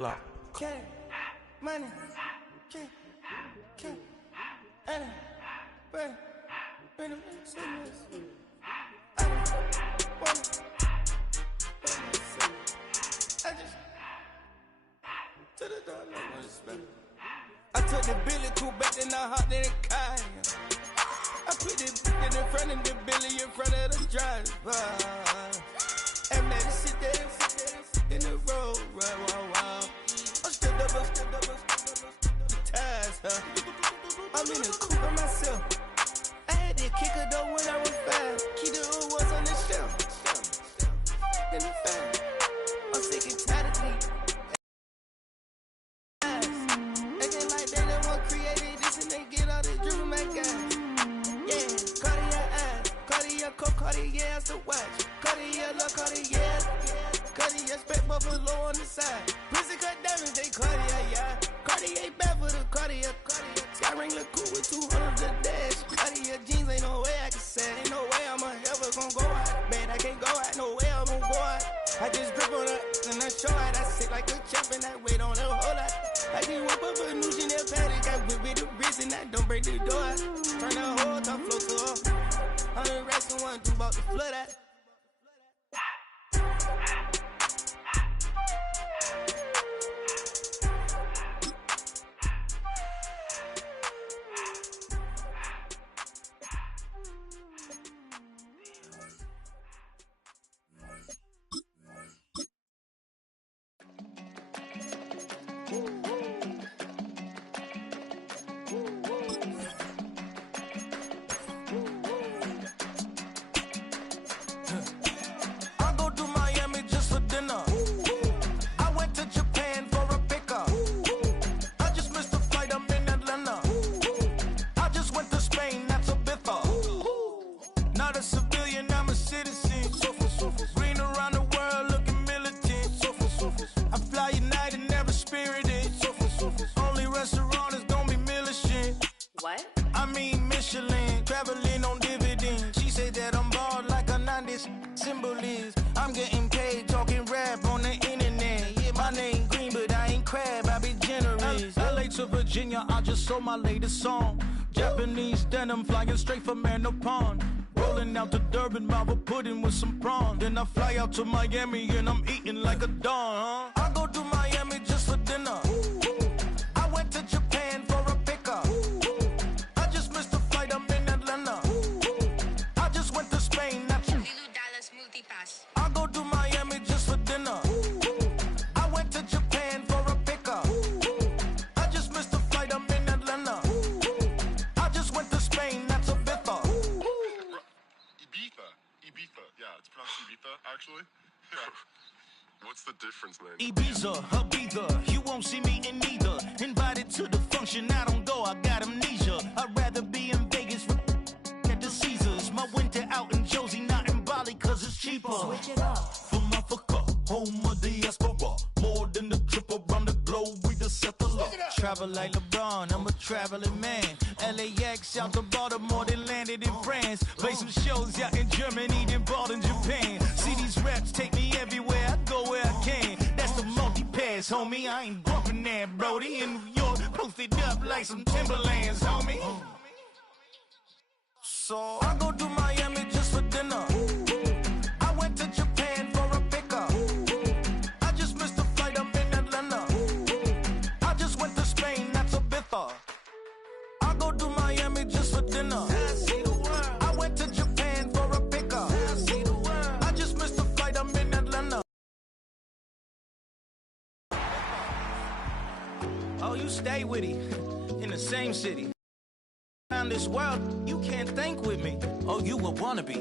Cash, money, cash, money, money, money, I took the Billy cool back, then I hopped in the car. I put the in front of the Billy in front of the driver. And man, sit there in the road, wow. I'm still up, the ties, huh? I'm in the coupe by myself. I had that kicker though when I was 5. Key the hood was on the shelf. In the fan. I'm sick and tired of these. Acting like they the one created this and they get all this driven my guys. Yeah, Cartier eyes, Cartier coat, Cartier ass to watch. Cartier look, Cartier, Cartier spec buffalo on the side. Pussy cut diamonds, they Cartier, yeah. Cartier bad for the Cartier. Sky ring look cool with 200 the dash. Cartier jeans, ain't no way I can say. Ain't no way I'm ever gonna go out. Man, I can't go out, no way I'm gonna go out. I just grip on her and I show out. I sit like a champ and I wait on her whole lot. I just whip up a new Chanel paddock. I whip with the wrist and I don't break the door out. Turn the whole top floor to off. 100 racks and 1 2 about to flood out. I just sold my latest song. Japanese denim flying straight from Manapon. Rolling out to Durban, Marble pudding with some prawn. Then I fly out to Miami and I'm eating like a don. I go to Miami just for dinner. I went to Japan for a pickup. I just missed the flight, I'm in Atlanta. I just went to Spain, not you. I go to Miami just for dinner. I went to Japan for a pickup. Actually? What's the difference, man? Ibiza, Ibiza, you won't see me in neither. Invited to the function, I don't go, I got amnesia. I'd rather be in Vegas at the Caesars. My winter out in Josie, not in Bali, cause it's cheaper. Switch it up. From Africa, home of the diaspora. More than the trip around the globe, we just set the law. Travel like LeBron, I'm a traveling man. LAX out to Baltimore, then landed in France. Play some shows out in Germany, then bought in Japan. See these reps take me everywhere, I go where I can. That's the multi-pass, homie, I ain't bumping that, Brody. In New York, posted up like some Timberlands, homie. So I go to Miami just for dinner. I went to Japan for a pickup. I just missed the flight, I'm in Atlanta. I just went to Spain, that's a Ibiza. I go to Miami just for dinner. I went to Japan for a pickup. I just missed the flight, I'm in Atlanta. Oh, you stay with it in the same city. Around this world, you can't think with me. Oh, you a wannabe.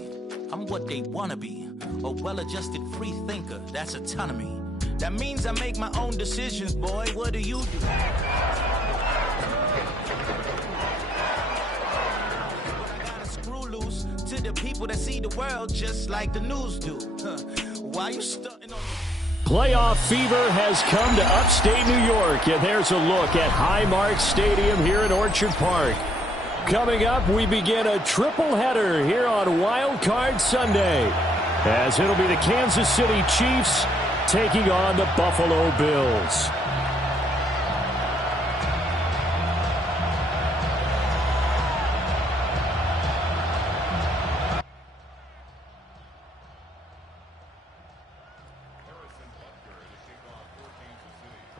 I'm what they wanna be. A well-adjusted free thinker, that's autonomy. That means I make my own decisions, boy. What do you do? To the people that see the world just like the news do. Why you stunting on me? Playoff fever has come to upstate New York, and there's a look at Highmark Stadium here in Orchard Park. Coming up, we begin a triple header here on Wild Card Sunday, as it'll be the Kansas City Chiefs taking on the Buffalo Bills.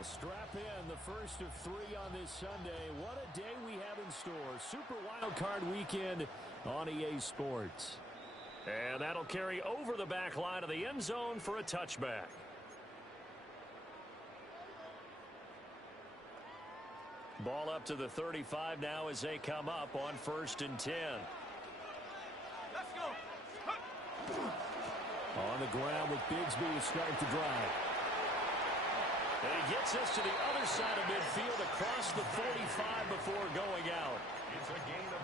Strap in the first of 3 on this Sunday. What a day we have in store. Super Wild Card Weekend on EA Sports. And that'll carry over the back line of the end zone for a touchback. Ball up to the 35 now as they come up on 1st and 10. Let's go. On the ground with Bigsby to start the drive. And he gets us to the other side of midfield across the 45 before going out.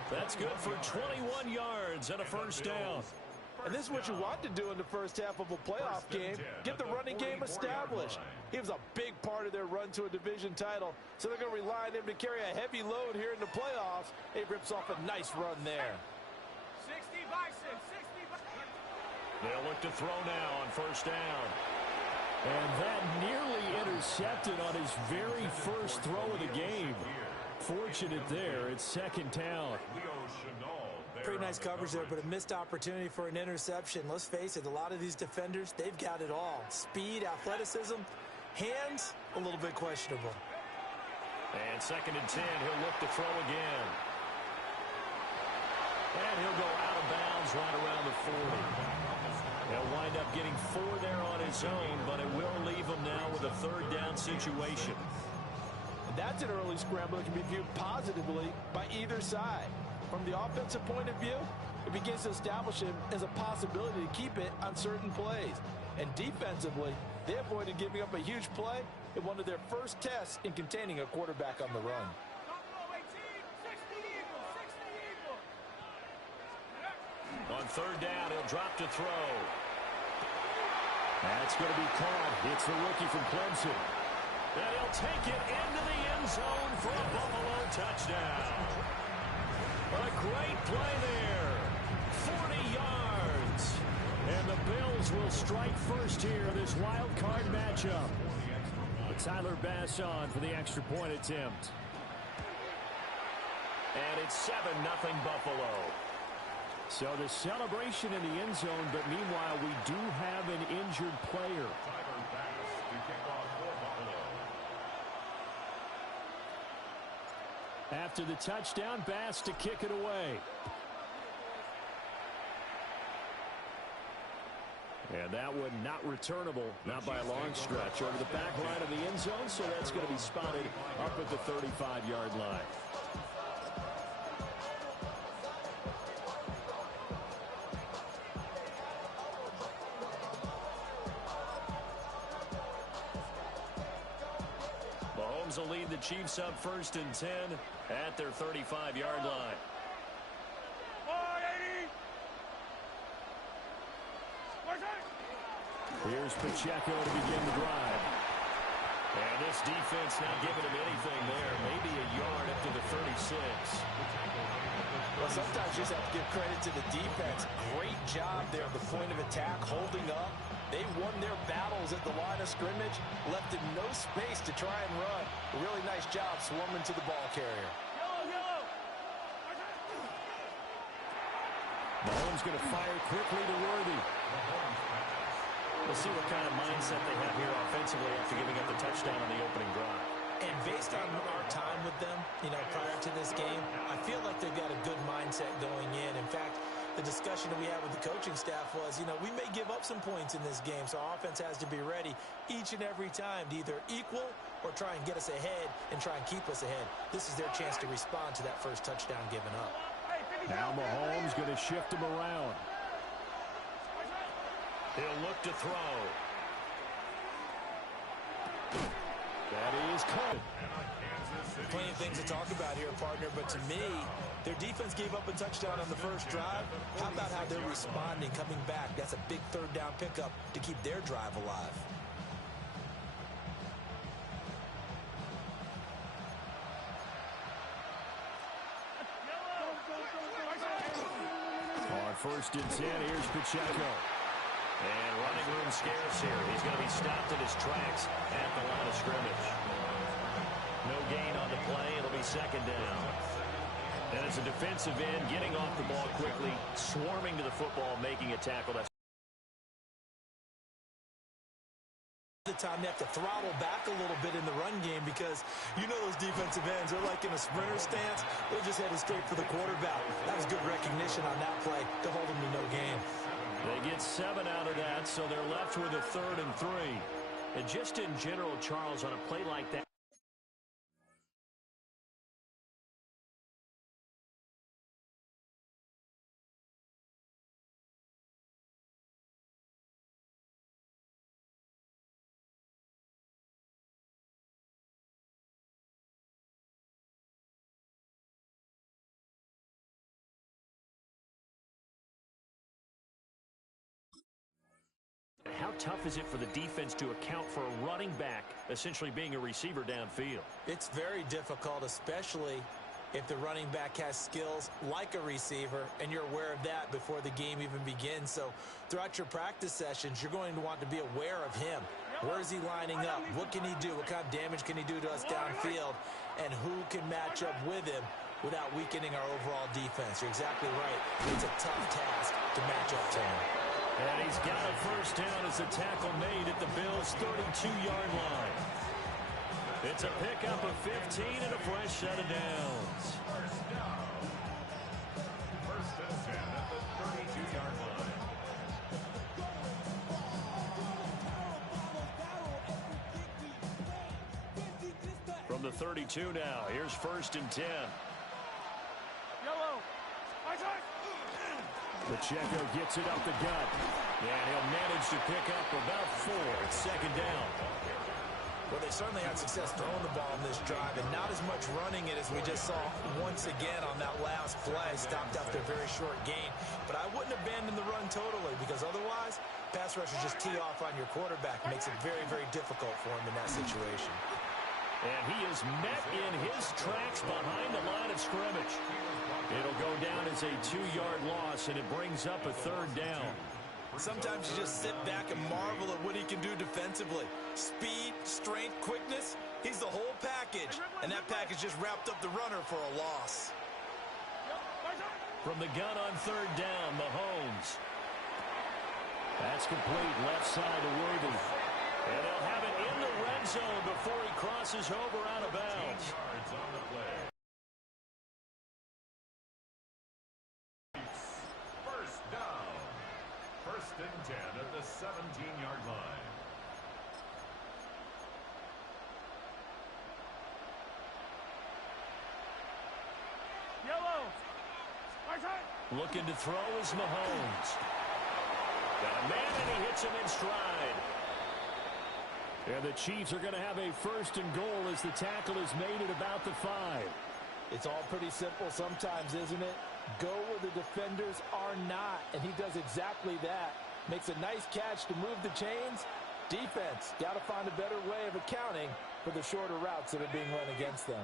That's good for 21 yards and a first down. And this is what you want to do in the first half of a playoff game. Get the running game established. He was a big part of their run to a division title, so they're going to rely on him to carry a heavy load here in the playoffs. He rips off a nice run there. 60 Bison, 60 Bison. They'll look to throw now on first down. And that nearly intercepted on his very first throw of the game. Fortunate there. It's 2nd down. Pretty nice coverage there, but a missed opportunity for an interception. Let's face it, a lot of these defenders, they've got it all. Speed, athleticism, hands, a little bit questionable. And 2nd and 10, he'll look to throw again. And he'll go out of bounds right around the 40. He'll wind up getting 4 there on his own, but it will leave him now with a 3rd down situation. That's an early scramble that can be viewed positively by either side. From the offensive point of view, it begins to establish him as a possibility to keep it on certain plays. And defensively, they avoided giving up a huge play in one of their first tests in containing a quarterback on the run. On 3rd down, he'll drop to throw. That's going to be caught. It's the rookie from Clemson. And he'll take it into the end zone for a Buffalo touchdown. A great play there. 40 yards. And the Bills will strike first here in this wild card matchup. Tyler Bass on for the extra point attempt. And it's 7-0 Buffalo. So the celebration in the end zone, but meanwhile we do have an injured player. After the touchdown, Bass to kick it away. And that one not returnable, not by a long stretch, over the back line of the end zone, so that's going to be spotted up at the 35-yard line. Mahomes will lead the Chiefs up 1st and 10 at their 35-yard line. Here's Pacheco to begin the drive. And this defense not giving him anything there. Maybe a yard up to the 36. Well, sometimes you just have to give credit to the defense. Great job there at the point of attack, holding up. They won their battles at the line of scrimmage, left in no space to try and run. A really nice job swarming to the ball carrier. Mahomes going to fire quickly to Worthy. We'll see what kind of mindset they have here offensively after giving up the touchdown on the opening drive. And based on our time with them, prior to this game, I feel like they've got a good mindset going in. In fact, the discussion that we had with the coaching staff was, we may give up some points in this game, so our offense has to be ready each and every time to either equal or try and get us ahead and try and keep us ahead. This is their chance to respond to that first touchdown given up. Now Mahomes going to shift him around. He'll look to throw. That is caught. Plenty of things to talk about here, partner, but to me, their defense gave up a touchdown on the first drive. How about how they're responding, coming back? That's a big 3rd down pickup to keep their drive alive. On 1st and 10, here's Pacheco. And running room scarce here. He's going to be stopped in his tracks at the line of scrimmage. No gain on the play. It'll be 2nd down. And it's a defensive end getting off the ball quickly, swarming to the football, making a tackle. That's the time they have to throttle back a little bit in the run game because you know those defensive ends are like in a sprinter stance. They're just headed straight for the quarterback. That was good recognition on that play to hold them to no gain. They get 7 out of that, so they're left with a 3rd and 3. And just in general, Charles, on a play like that, how tough is it for the defense to account for a running back essentially being a receiver downfield? It's very difficult, especially if the running back has skills like a receiver, and you're aware of that before the game even begins. So throughout your practice sessions, you're going to want to be aware of him. Where is he lining up? What can he do? What kind of damage can he do to us downfield? And who can match up with him without weakening our overall defense? You're exactly right. It's a tough task to match up to him. And he's got a first down as the tackle made at the Bills' 32-yard line. It's a pickup of 15 and a fresh set of downs. First and 10 at the 32-yard line. From the 32 now, here's 1st and 10. Yellow. Pacheco gets it up the gut. And he'll manage to pick up about 4. It's 2nd down. Well, they certainly had success throwing the ball in this drive, and not as much running it as we just saw once again on that last play. Stopped after a very short gain. But I wouldn't abandon the run totally, because otherwise, pass rushers just tee off on your quarterback. Makes it very, very difficult for him in that situation. And he is met in his tracks behind the line of scrimmage. It'll go down as a 2-yard loss, and it brings up a 3rd down. Sometimes you just sit back and marvel at what he can do defensively. Speed, strength, quickness, he's the whole package. And that package just wrapped up the runner for a loss. From the gun on 3rd down, Mahomes. That's complete, left side to Worthy. And they'll have it in the red zone before he crosses over out of bounds. On the play. First down. 1st and 10 at the 17-yard line. Yellow. Looking to throw is Mahomes. Got a man, and he hits him in stride. And the Chiefs are going to have a 1st and goal as the tackle is made at about the 5. It's all pretty simple sometimes, isn't it? Go where the defenders are not, and he does exactly that. Makes a nice catch to move the chains. Defense, got to find a better way of accounting for the shorter routes that are being run against them.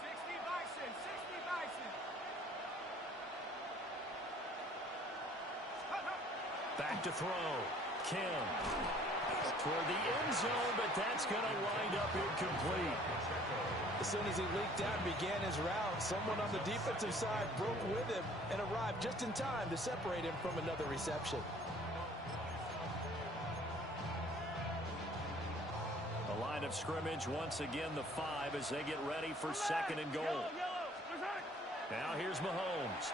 60 Bison, 60 Bison. Back to throw. Kim. Toward the end zone, but that's going to wind up incomplete. As soon as he leaked out and began his route, someone on the defensive side broke with him and arrived just in time to separate him from another reception. The line of scrimmage, once again, the 5 as they get ready for 2nd and goal. Now here's Mahomes.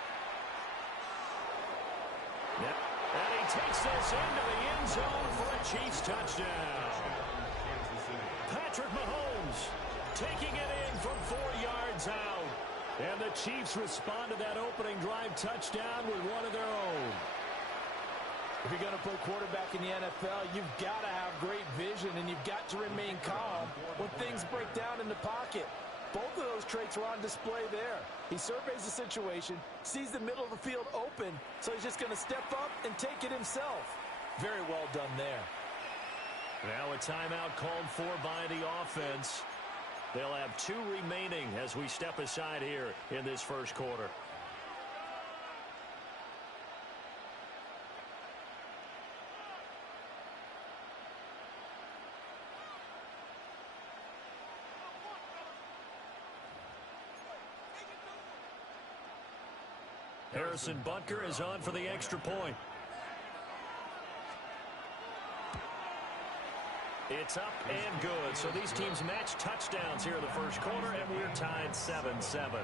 Yep. And he takes this into the end zone for a Chiefs touchdown. Patrick Mahomes taking it in from 4 yards out. And the Chiefs respond to that opening drive touchdown with one of their own. If you're going to play quarterback in the NFL, you've got to have great vision, and you've got to remain calm when things break down in the pocket. Both of those traits were on display there. He surveys the situation, sees the middle of the field open, so he's just going to step up and take it himself. Very well done there. Now a timeout called for by the offense. They'll have 2 remaining as we step aside here in this first quarter. Harrison Butker is on for the extra point. It's up and good. So these teams match touchdowns here in the first quarter, and we're tied 7-7.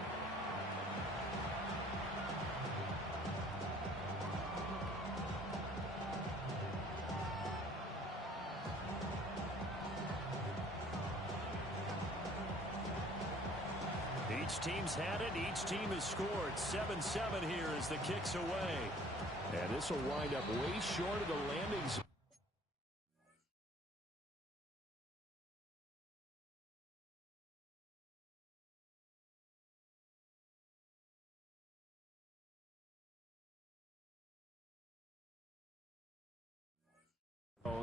Each team's had it. Each team has scored. 7-7 here as the kick's away. And this will wind up way short of the landing zone.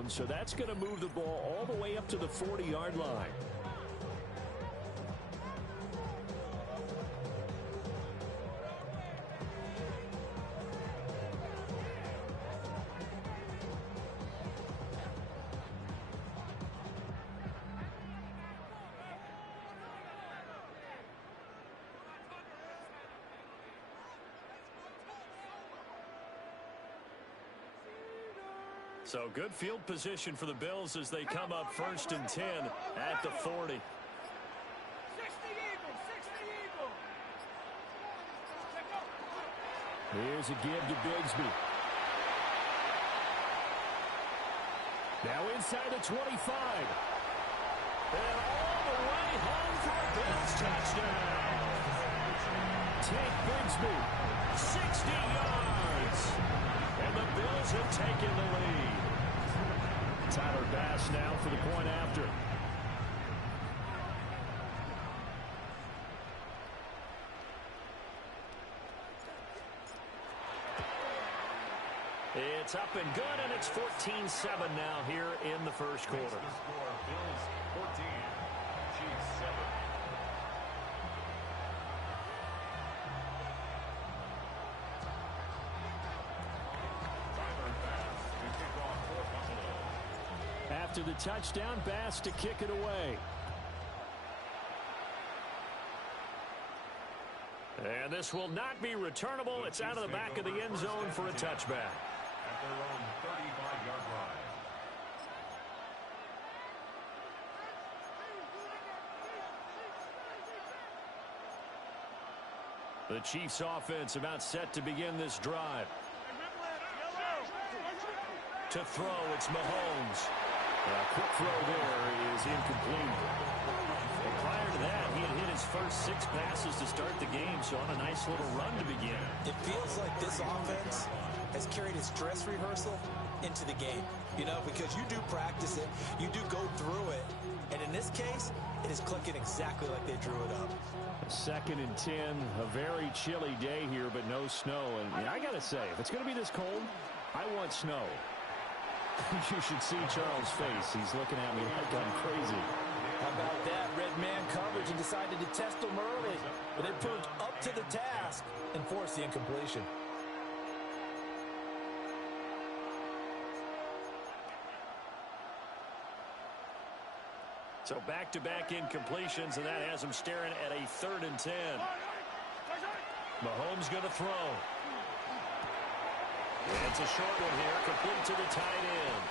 So that's going to move the ball all the way up to the 40-yard line. So good field position for the Bills as they come up 1st and 10 at the 40. Here's a give to Bigsby. Now inside the 25. And all the way home for a Bills touchdown. Take Bigsby. 60 yards. And the Bills have taken the lead. Tyler Bass now for the point after. It's up and good, and it's 14-7 now here in the first quarter. Bills 14, Chiefs 7. After the touchdown, Bass to kick it away. And this will not be returnable. It's out of the back of the end zone for a touchback. At their own 35-yard line. The Chiefs offense about set to begin this drive. To throw, it's Mahomes. A quick throw there is incomplete. And prior to that, he had hit his first 6 passes to start the game, so on a nice little run to begin. It feels like this offense has carried its dress rehearsal into the game. You know, because you do practice it, you do go through it, and in this case, it is clicking exactly like they drew it up. 2nd and 10, a very chilly day here, but no snow. And I got to say, if it's going to be this cold, I want snow. You should see Charles' face. He's looking at me like I'm crazy. How about that? Red man coverage and decided to test him early. But they proved up to the task and forced the incompletion. So back-to-back incompletions, and that has him staring at a 3rd and 10. Mahomes going to throw. It's a short one here, complete to the tight end.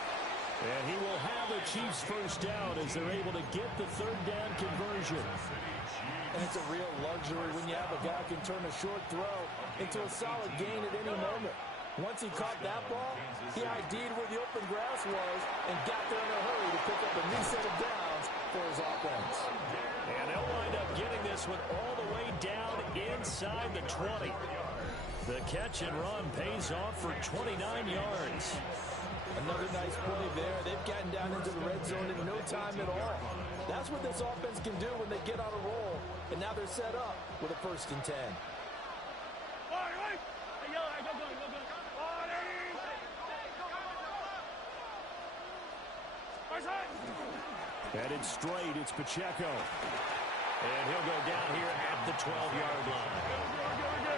And he will have the Chiefs first down as they're able to get the 3rd down conversion. And it's a real luxury when you have a guy who can turn a short throw into a solid gain at any moment. Once he caught that ball, he ID'd where the open grass was and got there in a hurry to pick up a new set of downs for his offense. And they'll wind up getting this one all the way down inside the 20. The catch and run pays off for 29 yards. Another nice play there. They've gotten down into the red zone in no time at all. That's what this offense can do when they get on a roll. And now they're set up with a 1st and 10. Headed straight, it's Pacheco. And he'll go down here at the 12-yard line.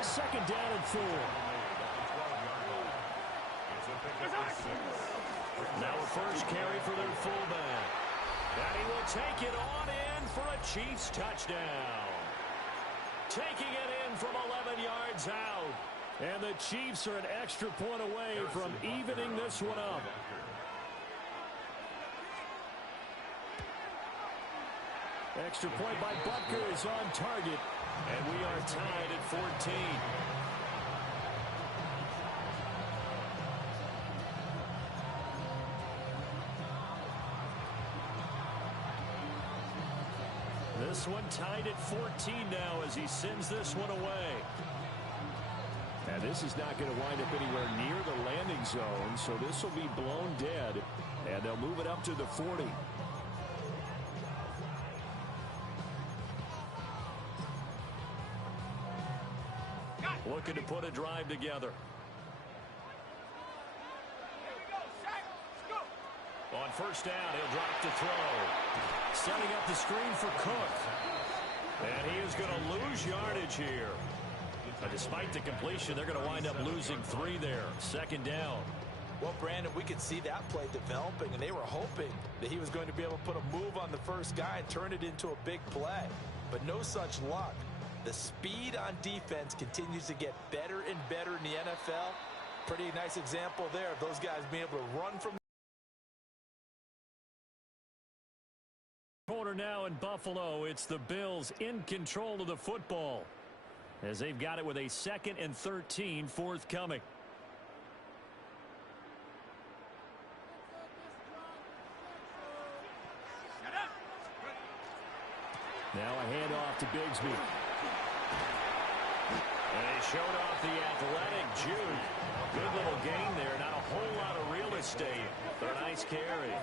2nd down and 4. Now a first carry for their fullback. And he will take it on in for a Chiefs touchdown. Taking it in from 11 yards out. And the Chiefs are an extra point away from evening this one up. Extra point by Butker is on target, and we are tied at 14. This one tied at 14 now as he sends this one away. And this is not going to wind up anywhere near the landing zone, so this will be blown dead, and they'll move it up to the 40. Looking to put a drive together. On first down, he'll drop to throw. Setting up the screen for Cook. And he is going to lose yardage here. But despite the completion, they're going to wind up losing 3 there. Second down. Well, Brandon, we could see that play developing, and they were hoping that he was going to be able to put a move on the first guy and turn it into a big play. But no such luck. The speed on defense continues to get better and better in the NFL. Pretty nice example there of those guys being able to run from corner now in Buffalo. It's the Bills in control of the football as they've got it with a 2nd and 13 forthcoming. Now a handoff to Bigsby. And he showed off the athletic juke. Good little gain there. Not a whole lot of real estate. But a nice carry.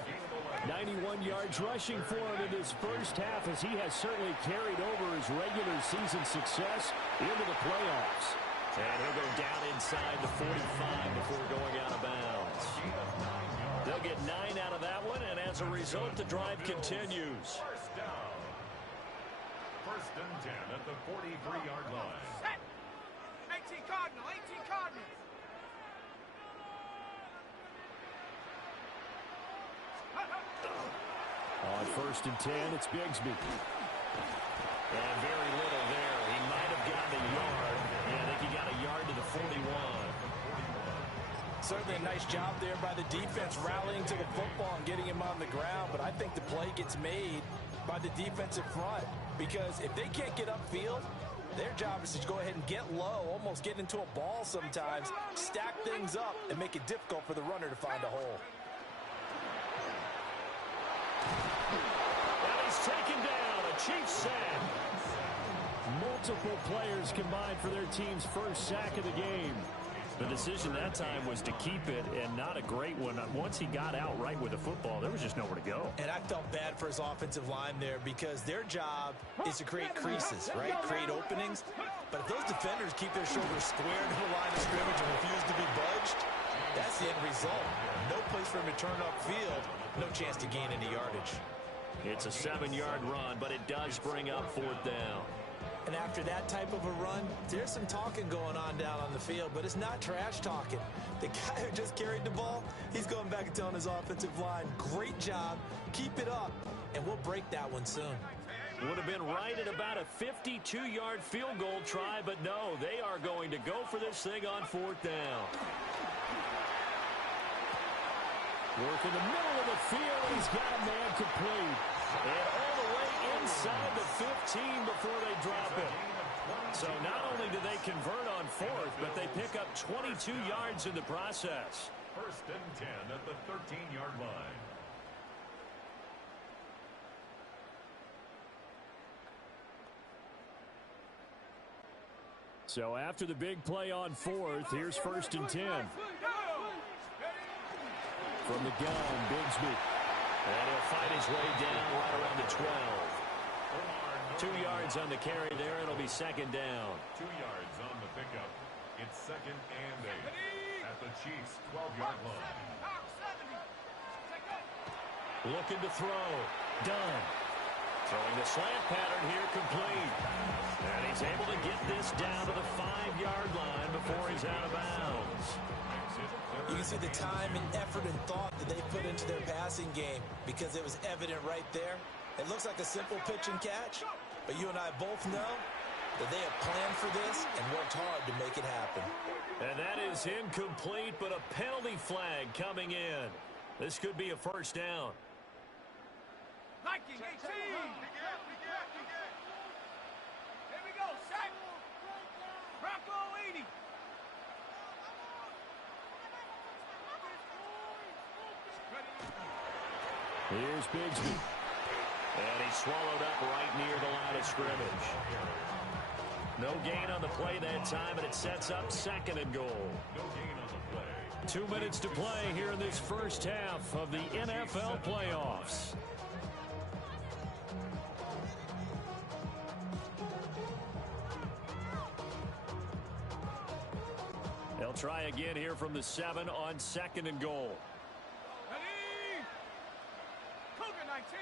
91 yards rushing for him in this first half as he has certainly carried over his regular season success into the playoffs. And he'll go down inside the 45 before going out of bounds. They'll get 9 out of that one, and as a result, the drive continues. First down. First and 10 at the 43-yard line. 18 Cardinal, 18 Cardinal. On first and 10, it's Bigsby. And very little there. He might have gotten a yard. Yeah, I think he got a yard to the 41. certainly a nice job there by the defense rallying to the football and getting him on the ground, but I think the play gets made by the defensive front because if they can't get upfield, their job is to go ahead and get low, almost get into a ball sometimes, stack things up, and make it difficult for the runner to find a hole. And he's taken down, a Chiefs sack. Multiple players combined for their team's first sack of the game. The decision that time was to keep it, and not a great one. Once he got out right with the football, there was just nowhere to go. And I felt bad for his offensive line there because their job is to create creases, right? Create openings. But if those defenders keep their shoulders square to the line of scrimmage and refuse to be budged, that's the end result. No place for him to turn upfield, no chance to gain any yardage. It's a 7-yard run, but it does bring up fourth down. And after that type of a run, there's some talking going on down on the field, but it's not trash talking. The guy who just carried the ball, he's going back and telling his offensive line, great job, keep it up, and we'll break that one soon. Would have been right at about a 52-yard field goal try, but no, they are going to go for this thing on fourth down. Work in the middle of the field, and he's got a man complete. And all the way inside the 15 before they drop it. So not only do they convert on fourth, but they pick up 22 yards in the process. First and 10 at the 13-yard line. So after the big play on fourth, here's first and 10. From the gun, Bigsby. And he'll fight his way down right around the 12. 2 yards on the carry there. It'll be second down. 2 yards on the pickup. It's second and 8 at the Chiefs' 12-yard line. Looking to throw. Done. Throwing the slant pattern here complete. And he's able to get this down to the 5-yard line before he's out of bounds. You can see the time and effort and thought that they put into their passing game because it was evident right there. It looks like a simple pitch and catch, but you and I both know that they have planned for this and worked hard to make it happen. And that is incomplete, but a penalty flag coming in. This could be a first down. 19, 18. Here's Bigsby. And he's swallowed up right near the line of scrimmage. No gain on the play that time, and it sets up 2nd and goal. No gain on the play. 2 minutes to play here in this first half of the NFL playoffs. They'll try again here from the 7 on 2nd and goal. Ready? Cougar 19.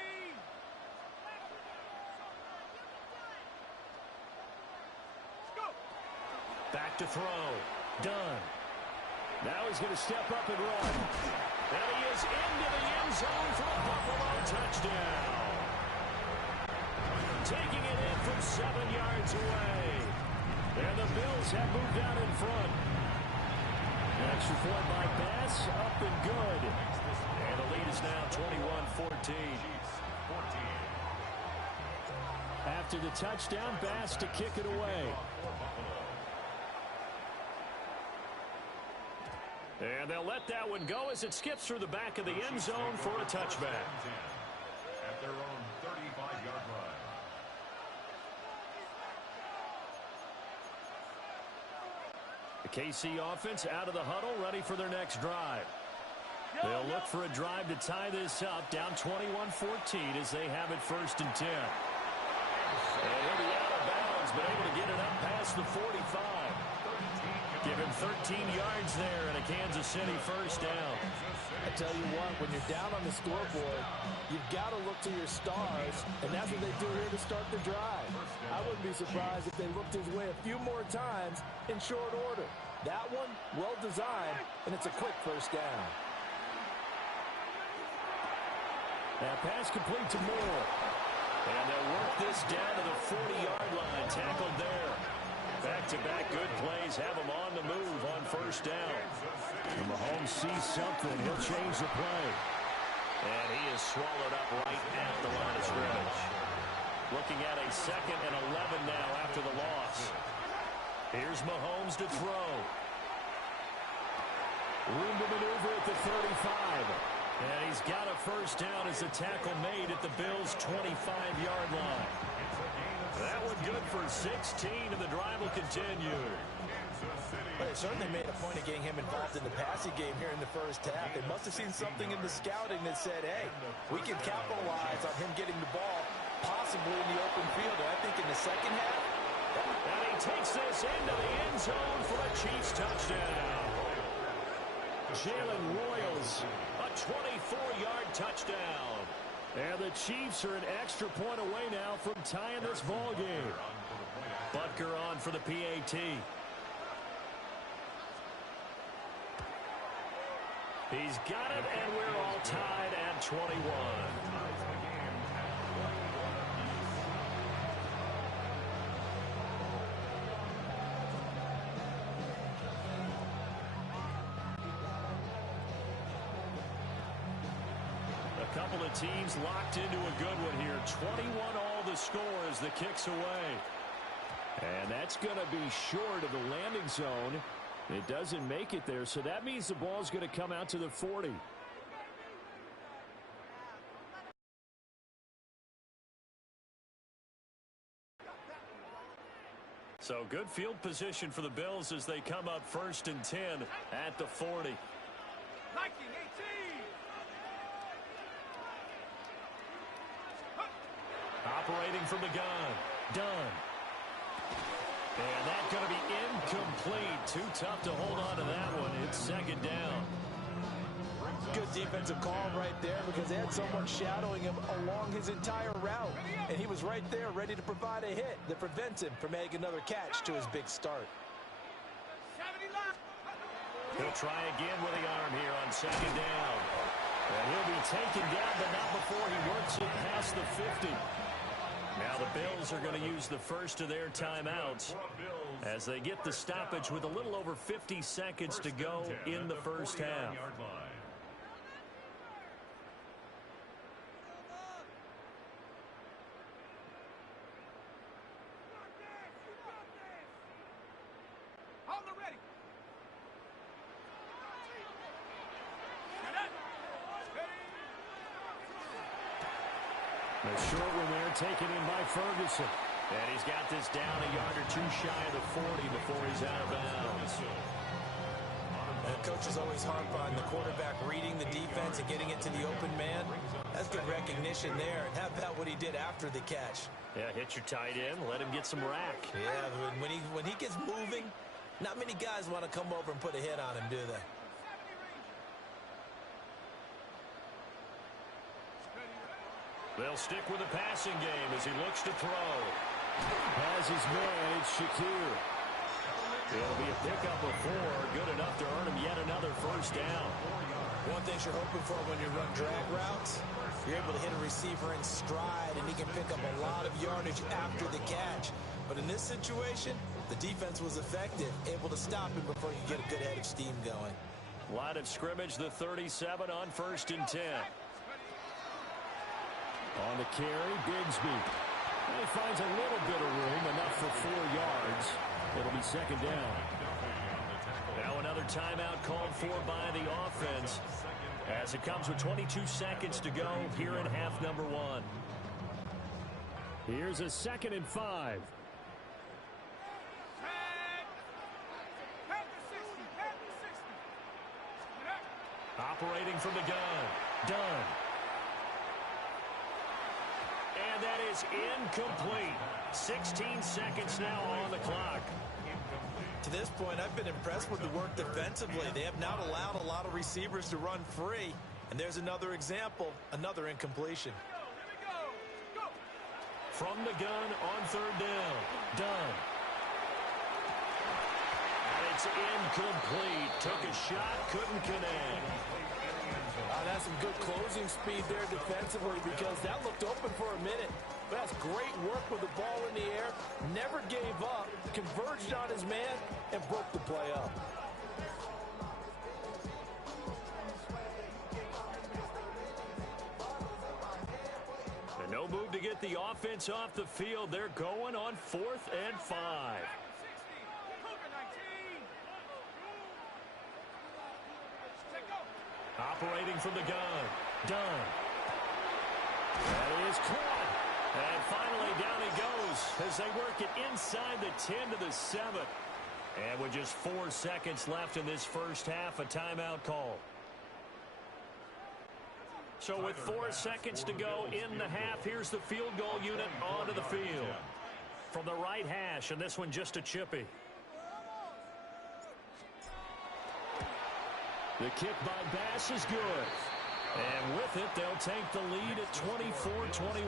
Back to throw. Done. Now he's going to step up and run. And he is into the end zone for a Buffalo touchdown. Taking it in from 7 yards away. And the Bills have moved out in front. An extra point by Bass, up and good. And the lead is now 21-14. After the touchdown, Bass to kick it away. And they'll let that one go as it skips through the back of the end zone for a touchback. At their own 35-yard line. The KC offense out of the huddle, ready for their next drive. They'll look for a drive to tie this up, down 21-14 as they have it 1st and 10. And he'll be out of bounds, but able to get it up past the 45. Give him 13 yards there and a Kansas City 1st down. I tell you what, when you're down on the scoreboard, you've got to look to your stars, and that's what they do here to start the drive. I wouldn't be surprised if they looked his way a few more times in short order. That one, well designed, and it's a quick 1st down. That pass complete to Moore. And they'll work this down to the 40-yard line, tackled there. Back-to-back good plays have him on the move on 1st down. When Mahomes sees something, he'll change the play. And he is swallowed up right at the line of scrimmage. Looking at a 2nd and 11 now after the loss. Here's Mahomes to throw. Room to maneuver at the 35. And he's got a 1st down as the tackle made at the Bills' 25-yard line. That one good for 16, and the drive will continue. Well, they certainly made a point of getting him involved in the passing game here in the 1st half. They must have seen something in the scouting that said, hey, we can capitalize on him getting the ball possibly in the open field. And I think in the 2nd half. And he takes this into the end zone for a Chiefs touchdown. Jalen Royals, a 24-yard touchdown. And the Chiefs are an extra point away now from tying this ball game. Butker on for the PAT. He's got it, and we're all tied at 21. A couple of teams locked into a good one here. 21 all the score as the kick's away. And that's going to be short of the landing zone. It doesn't make it there, so that means the ball's going to come out to the 40. So good field position for the Bills as they come up 1st and 10 at the 40. Operating from the gun. Done. And that's going to be incomplete. Too tough to hold on to that one. It's 2nd down. Good defensive call right there because they had someone shadowing him along his entire route. And he was right there ready to provide a hit that prevents him from making another catch to his big start. He'll try again with the arm here on 2nd down. And he'll be taken down, but not before he works it past the 50. Now the Bills are going to use the first of their timeouts as they get the stoppage with a little over 50 seconds to go in the 1st half. A short one there taken in by Ferguson. And he's got this down a yard or two shy of the 40 before he's out of bounds. And coaches always harp on the quarterback reading the defense and getting it to the open man. That's good recognition there. And how about what he did after the catch? Yeah, hit your tight end, let him get some rack. Yeah, when he gets moving, not many guys want to come over and put a hit on him, do they? They'll stick with the passing game as he looks to throw. Has his man, it's Shakir. It'll be a pickup of 4, good enough to earn him yet another first down. One thing you're hoping for when you run drag routes, you're able to hit a receiver in stride, and he can pick up a lot of yardage after the catch. But in this situation, the defense was effective, able to stop him before you get a good head of steam going. Line of scrimmage, the 37 on 1st and 10. On the carry, Bigsby. And he finds a little bit of room, enough for 4 yards. It'll be second down. Now another timeout called for by the offense as it comes with 22 seconds to go here in half number 1. Here's a 2nd and 5. Operating from the gun. Done. And that is incomplete. 16 seconds now on the clock. To this point, I've been impressed with the work defensively. They have not allowed a lot of receivers to run free. And there's another example, another incompletion. From the gun on 3rd down. Done. And it's incomplete. Took a shot, couldn't connect. That's some good closing speed there defensively because that looked open for a minute. But that's great work with the ball in the air. Never gave up, converged on his man, and broke the play up. And no move to get the offense off the field. They're going on 4th and 5. Operating from the gun. Done. That is caught. And finally down he goes as they work it inside the 10 to the 7. And with just 4 seconds left in this first half, a timeout call. So with 4 seconds to go in the half, here's the field goal unit onto the field. From the right hash, and this one just a chippy. The kick by Bass is good. And with it, they'll take the lead at 24-21.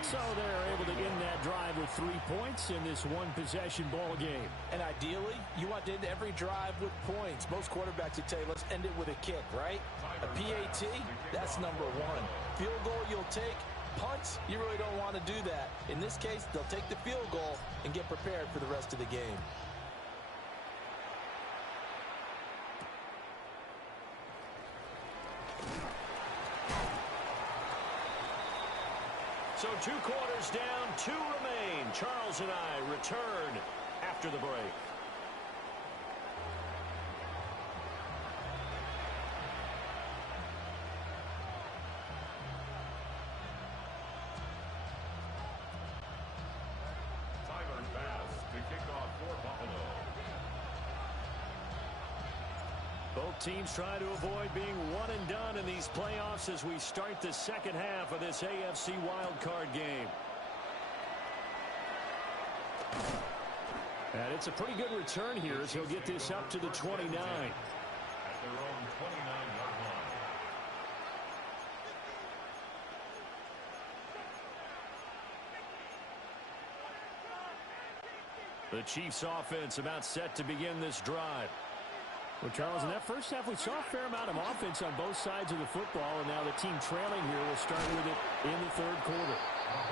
So they're able to end that drive with 3 points in this one-possession ball game. And ideally, you want to end every drive with points. Most quarterbacks would tell you, let's end it with a kick, right? A PAT, that's number 1. Field goal you'll take. Punts, you really don't want to do that. In this case, they'll take the field goal and get prepared for the rest of the game. So 2 quarters down, 2 remain. Charles and I return after the break. Tyler Bass to kick off for Buffalo. Both teams try to avoid being one and done in these playoffs as we start the second half of this AFC wildcard game. And it's a pretty good return here as he'll get this up to the 29. At their own 29-yard line. The Chiefs offense about set to begin this drive. Well, Charles, in that first half, we saw a fair amount of offense on both sides of the football, and now the team trailing here will start with it in the 3rd quarter.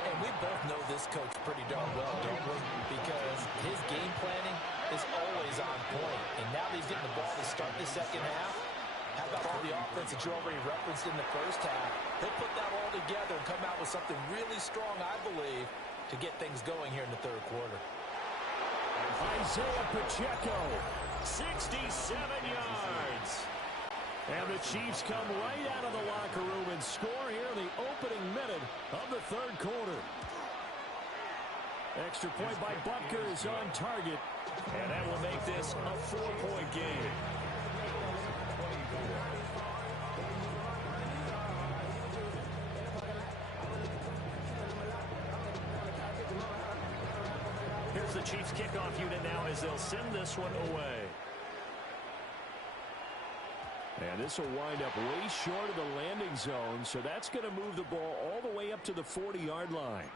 And we both know this coach pretty darn well, don't we? Because his game planning is always on point. And now that he's getting the ball to start the second half, how about all the offense that you already referenced in the first half? He'll put that all together and come out with something really strong, I believe, to get things going here in the 3rd quarter. Isaiah Pacheco. 67 yards. And the Chiefs come right out of the locker room and score here in the opening minute of the third quarter. Extra point by Butker is on target. And that will make this a 4-point game. Here's the Chiefs kickoff unit now as they'll send this one away. And this will wind up way short of the landing zone, so that's going to move the ball all the way up to the 40-yard line.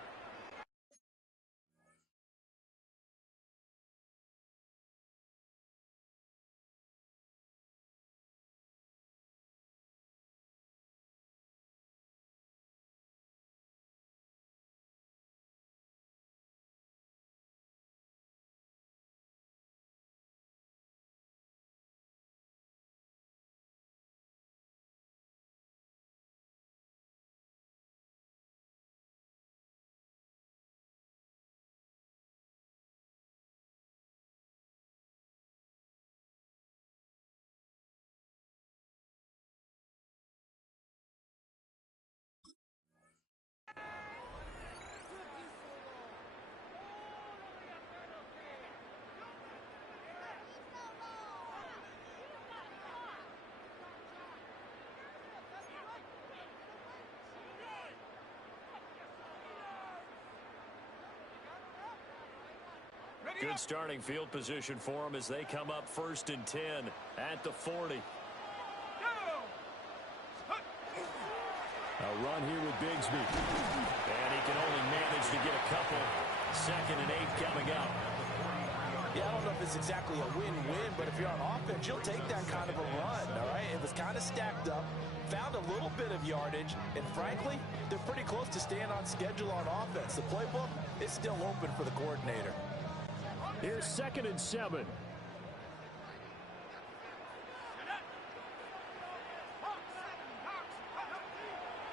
Good starting field position for them as they come up 1st and 10 at the 40. A run here with Bigsby. And he can only manage to get a couple. 2nd and 8 coming up. Yeah, I don't know if it's exactly a win-win, but if you're on offense, you'll take that kind of a run, all right? It was kind of stacked up, found a little bit of yardage, and frankly, they're pretty close to staying on schedule on offense. The playbook is still open for the coordinator. Here's 2nd and 7.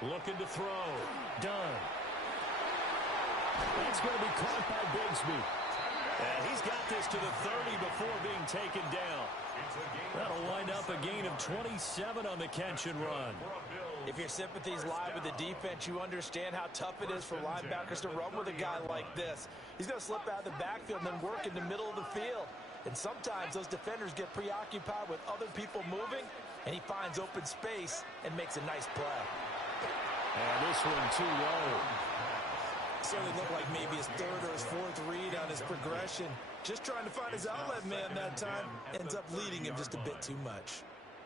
Looking to throw. Done. That's going to be caught by Bigsby. And he's got this to the 30 before being taken down. That'll wind up a gain of 27 on the catch and run. If your sympathies lie with the defense, you understand how tough it is for linebackers to run with a guy like this. He's going to slip out of the backfield and then work in the middle of the field. And sometimes those defenders get preoccupied with other people moving, and he finds open space and makes a nice play. And this one too low. Certainly looked like maybe his 3rd or his 4th read on his progression. Just trying to find his outlet man that time. Ends up leading him just a bit too much.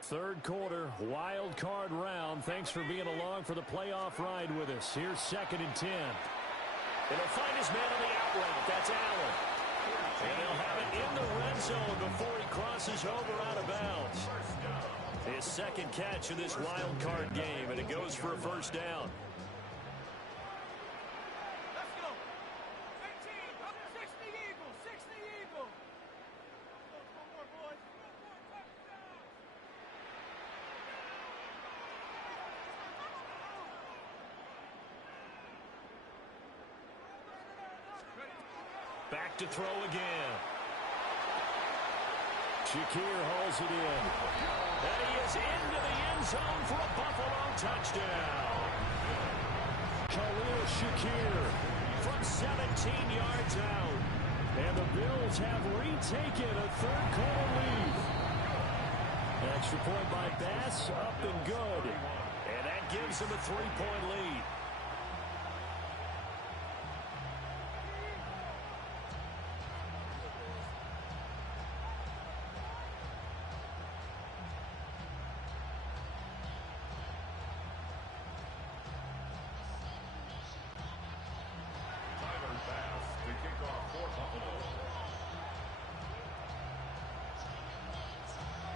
3rd quarter, wild card round. Thanks for being along for the playoff ride with us. Here's 2nd and 10. And he'll find his man on the out route. That's Allen. And he'll have it in the red zone before he crosses over out of bounds. His 2nd catch of this wild card game, and it goes for a 1st down. Back to throw again. Shakir hauls it in. And he is into the end zone for a Buffalo touchdown. Khalil Shakir from 17 yards out. And the Bills have retaken a 3rd quarter lead. Extra point by Bass, up and good. And that gives him a 3-point lead.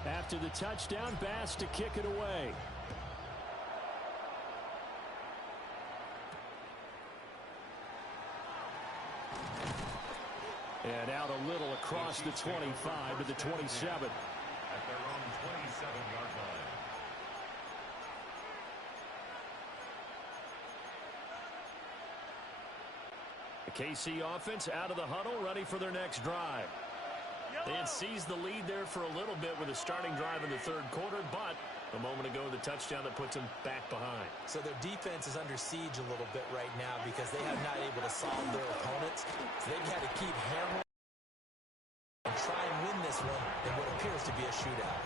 After the touchdown, Bass to kick it away. And out a little across the 25 to the 27. At their own 27-yard line. The KC offense out of the huddle, ready for their next drive. They had seized the lead there for a little bit with a starting drive in the 3rd quarter, but A moment ago, the touchdown that puts them back behind. So their defense is under siege a little bit right now because they have not able to solve their opponents. So they've had to keep hammering and try and win this one in what appears to be a shootout.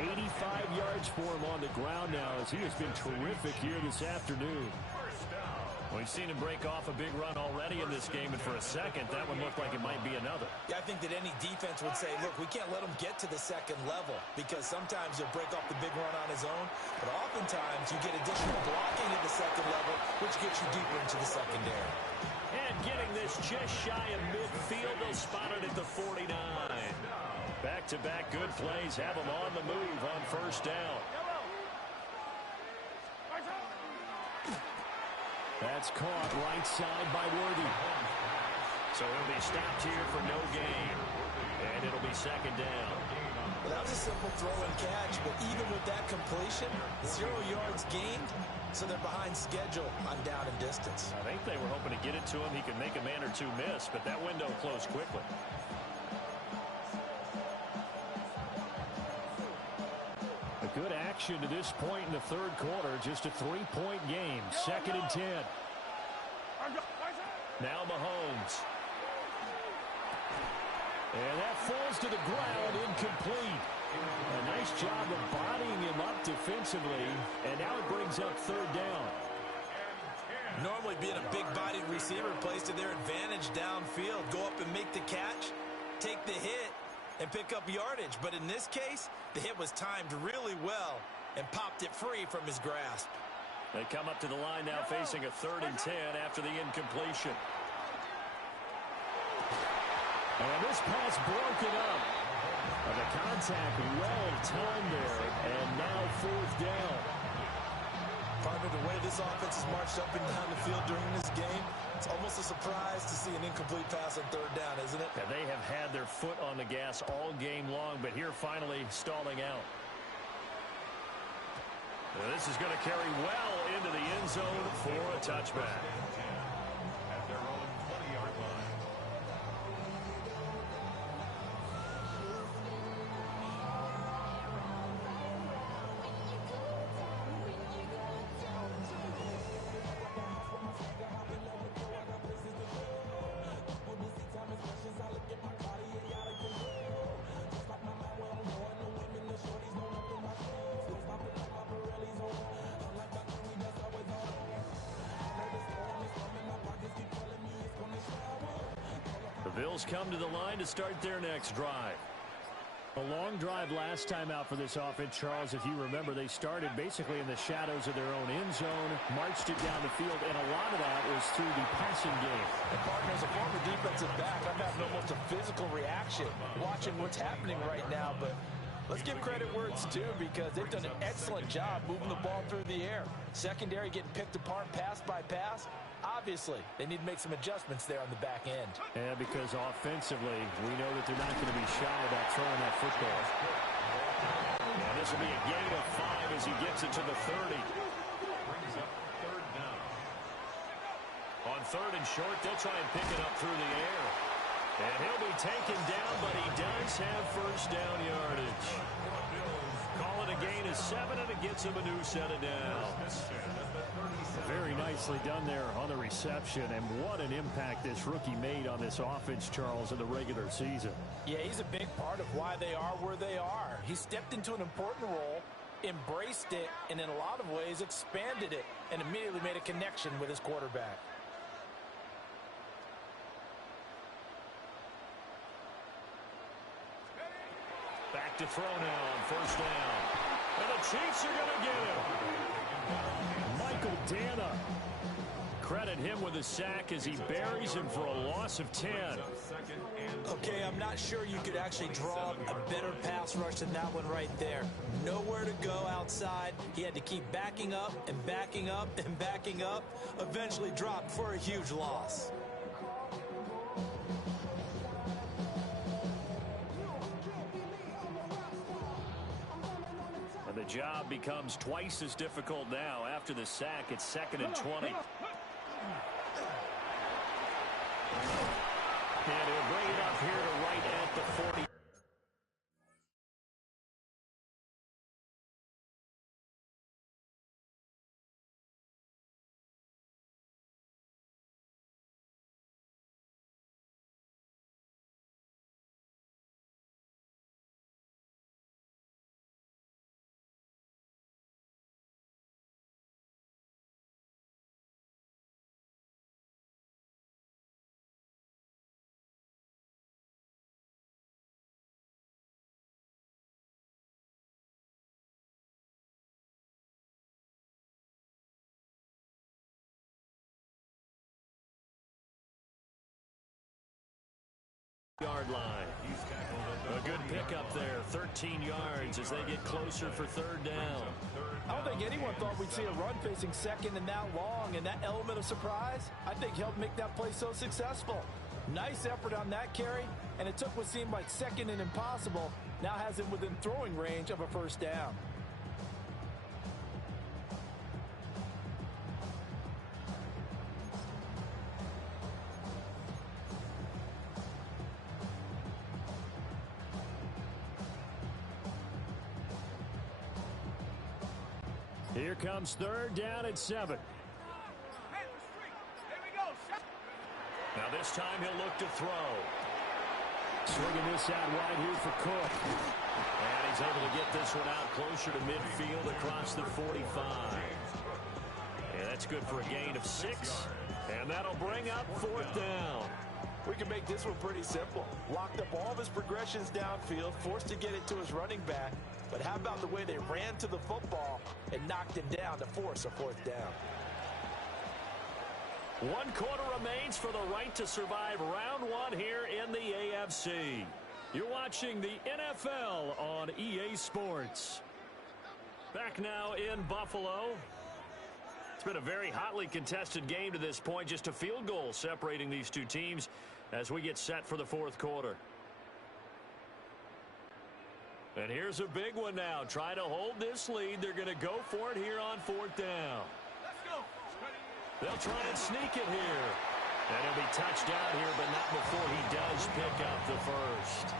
85 yards for him on the ground now as he has been terrific here this afternoon. We've seen him break off a big run already in this game, and for a second, that one looked like it might be another. Yeah, I think that any defense would say, look, we can't let him get to the second level because sometimes he'll break off the big run on his own, but oftentimes you get additional blocking at the second level, which gets you deeper into the secondary. And getting this just shy of midfield, they'll spot it at the 49. Back-to-back good plays have them on the move on first down. That's caught right side by Worthy. So he'll be stopped here for no gain. And it'll be second down. Well, that was a simple throw and catch, but even with that completion, 0 yards gained, so they're behind schedule on down and distance. I think they were hoping to get it to him. He could make a man or two miss, but that window closed quickly. A good action to this point in the third quarter. Just a 3-point game. Second and 10. Now Mahomes. And that falls to the ground, incomplete. A nice job of bodying him up defensively. And now it brings up third down. Normally being a big-bodied receiver plays to their advantage downfield. Go up and make the catch, take the hit, and pick up yardage. But in this case, the hit was timed really well and popped it free from his grasp. They come up to the line now facing a 3rd and 10 after the incompletion. And this pass broken up. And the contact well timed there. And now 4th down. Partner, the way this offense has marched up and down the field during this game, it's almost a surprise to see an incomplete pass on 3rd down, isn't it? Yeah, they have had their foot on the gas all game long, but here finally stalling out. Now this is going to carry well into the end zone for a touchback. At their own 20-yard line. Bills come to the line to start their next drive. A long drive last time out for this offense, Charles. If you remember, they started basically in the shadows of their own end zone, marched it down the field, and a lot of that was through the passing game. And partner, as a former defensive back, I'm having almost a physical reaction watching what's happening right now. But let's give credit where it's due because they've done an excellent job moving the ball through the air. Secondary getting picked apart pass by pass. Obviously, they need to make some adjustments there on the back end. Yeah, because offensively, we know that they're not going to be shy about throwing that football. And this will be a gain of 5 as he gets it to the 30. Brings up 3rd down. On 3rd and short, they'll try and pick it up through the air. And he'll be taken down, but he does have first down yardage. Call it a gain of 7, and it gets him a new set of downs. Very nicely done there on the reception, and what an impact this rookie made on this offense, Charles, in the regular season. Yeah, he's a big part of why they are where they are. He stepped into an important role, embraced it, and in a lot of ways expanded it, and immediately made a connection with his quarterback. Back to throw now on first down. And the Chiefs are going to get him. Michael Dana. Credit him with a sack as he buries him for a loss of 10. Okay, I'm not sure you could actually draw a better pass rush than that one right there. Nowhere to go outside. He had to keep backing up and backing up and backing up. Eventually dropped for a huge loss. And the job becomes twice as difficult now after the sack. It's 2nd and 20. And he'll bring it up here to right at the 40. yard line. A good pickup there, 13 yards as they get closer for third down. I don't think anyone thought we'd see a run facing second and that long, and that element of surprise, I think, helped make that play so successful. Nice effort on that carry, and it took what seemed like second and impossible, now has him within throwing range of a first down. Here comes third down at 7. Now this time he'll look to throw. Swinging this out wide here for Cook. And he's able to get this one out closer to midfield across the 45. Yeah, that's good for a gain of 6. And that'll bring up fourth down. We can make this one pretty simple. Locked up all of his progressions downfield, forced to get it to his running back. But how about the way they ran to the football and knocked him down to force a fourth down? 1 quarter remains for the right to survive round 1 here in the AFC. You're watching the NFL on EA Sports. Back now in Buffalo. It's been a very hotly contested game to this point. Just a field goal separating these two teams as we get set for the fourth quarter. And here's a big one now. Trying to hold this lead. They're going to go for it here on fourth down. They'll try and sneak it here. And he'll be touched out here, but not before he does pick up the first.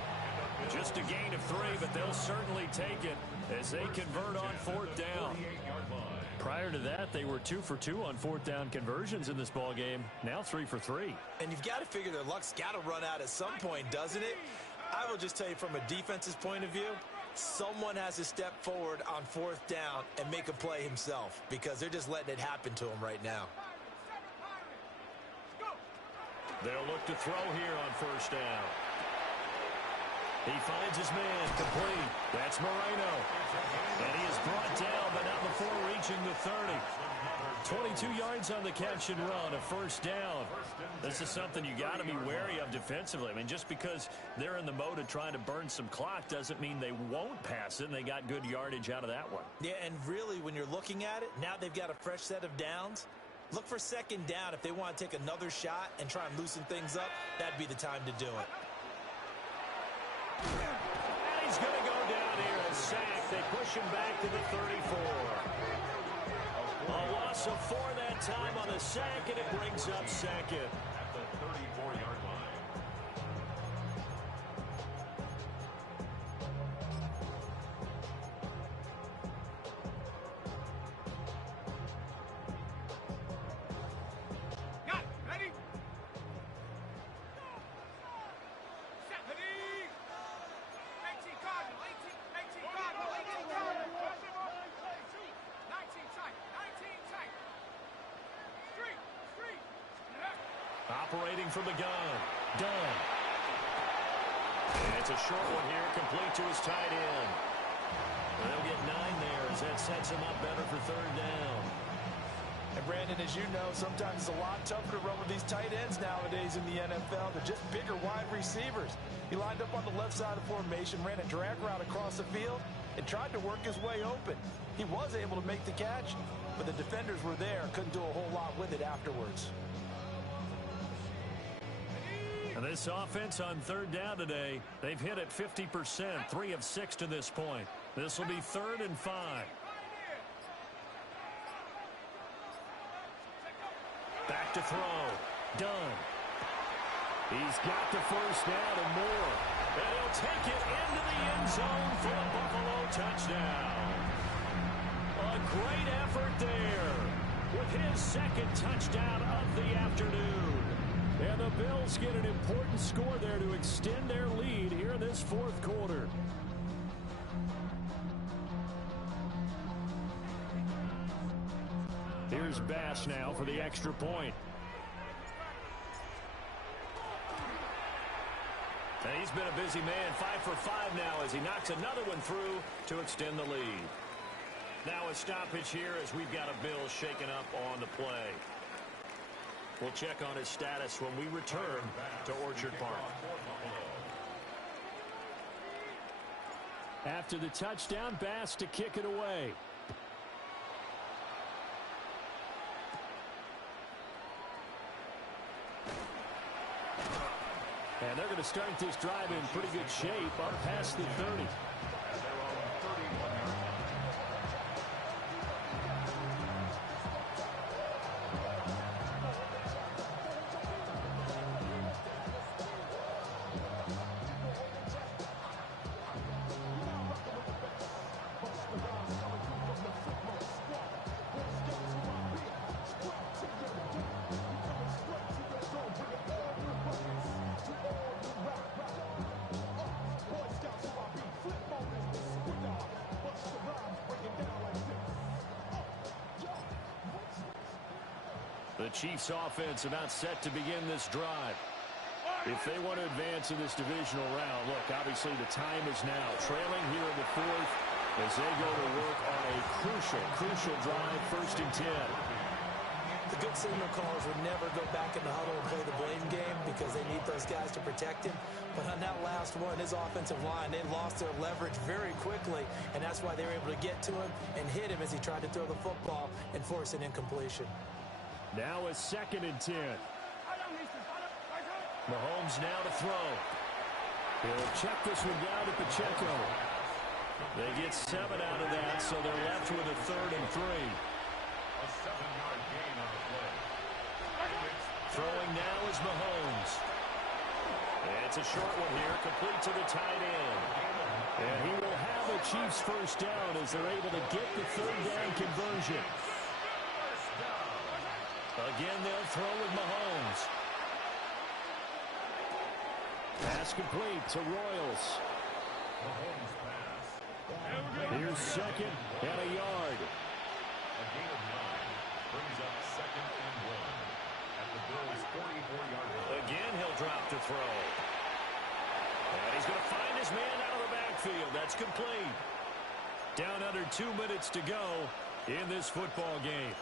Just a gain of 3, but they'll certainly take it as they convert on fourth down. Prior to that, they were 2 for 2 on fourth down conversions in this ball game. Now 3 for 3. And you've got to figure their luck's got to run out at some point, doesn't it? I will just tell you from a defense's point of view, someone has to step forward on fourth down and make a play himself because they're just letting it happen to him right now. They'll look to throw here on first down. He finds his man complete. That's Moreno. And he is brought down, but not before reaching the 30. 22 yards on the catch and run, a first down. This is something you got to be wary of defensively. I mean, just because they're in the mode of trying to burn some clock doesn't mean they won't pass it, and they got good yardage out of that one. Yeah, and really, when you're looking at it, now they've got a fresh set of downs. Look for second down. If they want to take another shot and try and loosen things up, that'd be the time to do it. And he's going to go down here and sack. They push him back to the 34. A loss of 4 that time on the sack, and it brings up second. At the 34-yard line. Operating from the gun. Done. And it's a short one here, complete to his tight end. And they'll get 9 there as that sets him up better for third down. And Brandon, as you know, sometimes it's a lot tougher to run with these tight ends nowadays in the NFL. They're just bigger wide receivers. He lined up on the left side of formation, ran a drag route across the field, and tried to work his way open. He was able to make the catch, but the defenders were there, couldn't do a whole lot with it afterwards. And this offense on third down today, they've hit it 50%, 3 of 6 to this point. This will be 3rd and 5. Back to throw. Done. He's got the first down and more. And he'll take it into the end zone for a Buffalo touchdown. A great effort there with his second touchdown of the afternoon. And the Bills get an important score there to extend their lead here in this fourth quarter. Here's Bass now for the extra point. And he's been a busy man, 5 for 5 now as he knocks another one through to extend the lead. Now a stoppage here as we've got a Bill shaken up on the play. We'll check on his status when we return to Orchard Park. After the touchdown, Bass to kick it away. And they're going to start this drive in pretty good shape up past the 30. The Chiefs offense about set to begin this drive. If they want to advance in this divisional round, look, obviously the time is now. Trailing here in the fourth as they go to work on a crucial drive, 1st and 10. The good signal callers would never go back in the huddle and play the blame game because they need those guys to protect him. But on that last one, his offensive line, they lost their leverage very quickly, and that's why they were able to get to him and hit him as he tried to throw the football and force an incompletion. Now a 2nd and 10. Mahomes now to throw. He'll check this one down to Pacheco. They get 7 out of that, so they're left with a 3rd and 3. A 7-yard gain on the play. Throwing now is Mahomes. It's a short one here, complete to the tight end. And he will have a Chiefs 1st down as they're able to get the 3rd down conversion. Again, they'll throw with Mahomes. Pass complete to Royals. Here's 2nd and a yard. A gain of 9 brings up 2nd and 1 at the Bills' 44-yard line. Again, he'll drop to throw. And he's going to find his man out of the backfield. That's complete. Down under 2 minutes to go in this football game.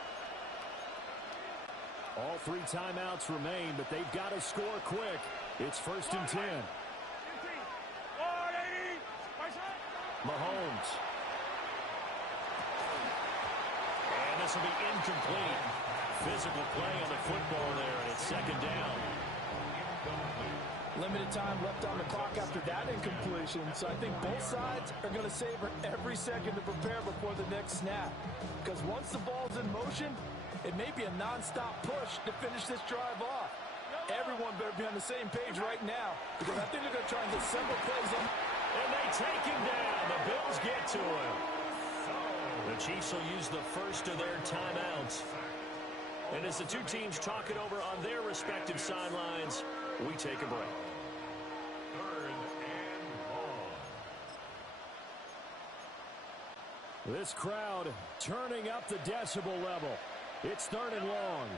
All 3 timeouts remain, but they've got to score quick. It's 1st and 10. Mahomes. And this will be incomplete. Physical play on the football there, and it's 2nd down. Limited time left on the clock after that incompletion, so I think both sides are going to savor every second to prepare before the next snap. Because once the ball's in motion, it may be a non-stop push to finish this drive off. Everyone better be on the same page right now, because I think they're going to try and get several plays in. And they take him down. The Bills get to him. The Chiefs will use the first of their timeouts. And as the two teams talk it over on their respective sidelines, we take a break. 3rd and long. This crowd turning up the decibel level. It's 3rd and long.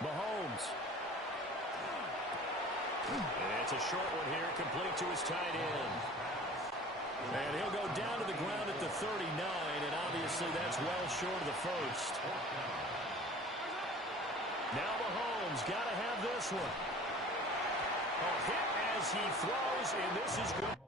Mahomes. And it's a short one here, complete to his tight end. And he'll go down to the ground at the 39, and obviously that's well short of the 1st. Now Mahomes got to have this one. A hit as he throws, and this is good.